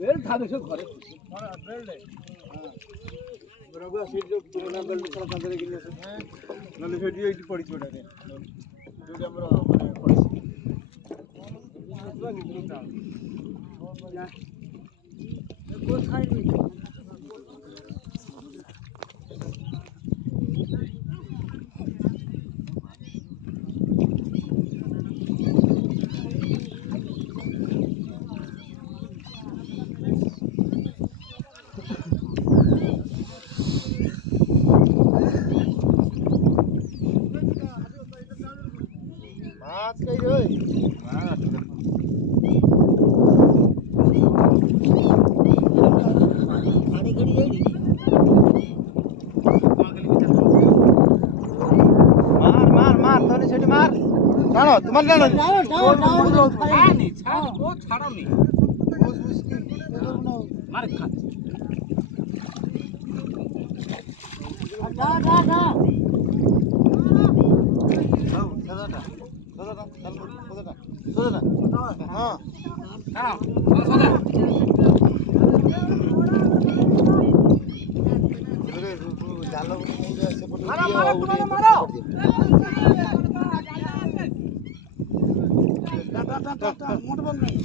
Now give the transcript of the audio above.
belt था देखो घरे बेल्ट बराबर सीट जो पुराना बेल्ट सारा कांदरे किने से नले फेटी एटी पड़ी छोटा रे जो हमर माने पड़ी को खाई माछ कई रे माछ पानी खड़ी जाएगी मार मार मार तोने छेटी मार जानो तुम्हारे जानो जाओ नहीं छाड़ वो छाड़ो नहीं मार खा जा जा जा सोदा हां हां सोदा अरे जालो मारो मारो तुम्हारे मारो टा मोट बन नहीं